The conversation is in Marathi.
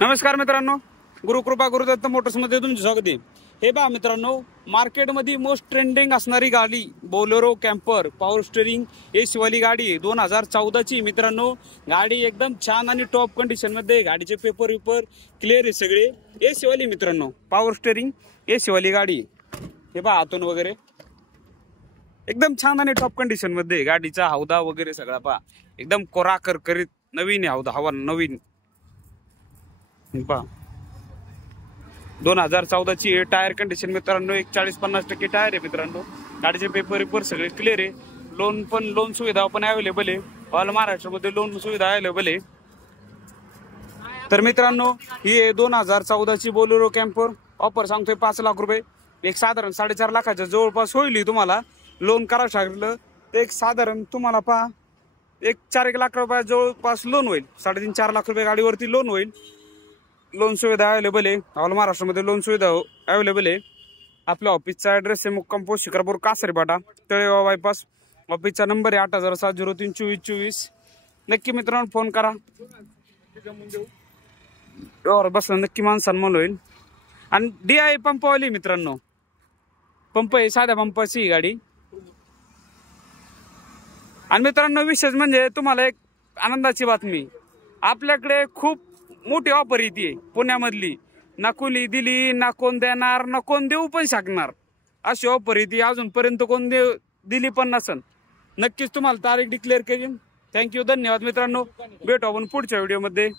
नमस्कार मित्रांनो, गुरुकृपा गुरुदत्त मोटर्स मध्ये तुमचे स्वागत आहे। हे पहा मित्रांनो, मार्केटमध्ये मोस्ट ट्रेंडिंग असणारी गाडी Bolero camper power steering AC वाली गाडी आहे। 2014 ची मित्रांनो, गाडी एकदम छान आणि टॉप कंडिशन मध्ये। गाडीचे पेपर क्लिअर आहे सगळे। एसी वाली मित्रांनो, पॉवर स्टीअरिंग एसी वाली गाडी। हे पहा आतून वगैरे एकदम छान आणि टॉप कंडिशन मध्ये। गाडीचा हौदा वगैरे सगळा पहा एकदम कोरा करकरीत नवीन आहे। हौदा हवा नवीन पहा। 2014 ची टायर कंडिशन मित्रांनो 40-50% टायर आहे मित्रांनो। गाडीचे पेपर सगळे क्लिअर आहे। लोन सुविधा पण अवेलेबल आहे। ऑल महाराष्ट्रामध्ये लोन सुविधा अवेलेबल आहे। तर मित्रांनो, ही 2014 ची बोलेरो कॅम्पर ऑफर सांगतोय 5 लाख रुपये। एक साधारण 4.5 लाखाच्या जवळपास होईल। तुम्हाला लोन करावं लागलं तर एक साधारण तुम्हाला पहा एक 4-1 लाख रुपये जवळपास लोन होईल। 3.5-4 लाख रुपये गाडीवरती लोन होईल। लोन सुविधा अवेलेबल आहे। ऑल महाराष्ट्रामध्ये लोन सुविधा अवेलेबल आहे। आपल्या ऑफिसचा ऍड्रेस आहे मुक्काम पोस्ट शिकारपूर कासरीपाटा तळेगाव बायपास। ऑफिसचा नंबर आहे 8070032424। नक्की मित्रांनो फोन करा। बसलं नक्की मान सन्मान होईल। आणि DI पंपवाली मित्रांनो, पंप आहे साध्या पंपाची गाडी। आणि मित्रांनो, विशेष म्हणजे तुम्हाला एक आनंदाची बातमी, आपल्याकडे खूप मोठी ऑफर येते पुण्यामधली। ना कोणी दिली, ना कोण देणार, ना कोण देऊ पण शकणार अशी ऑफर येते। अजूनपर्यंत कोण दिली पण नसन। नक्कीच तुम्हाला तारीख डिक्लेअर केली। थँक्यू, धन्यवाद मित्रांनो। भेटू आपण पुढच्या व्हिडिओमध्ये।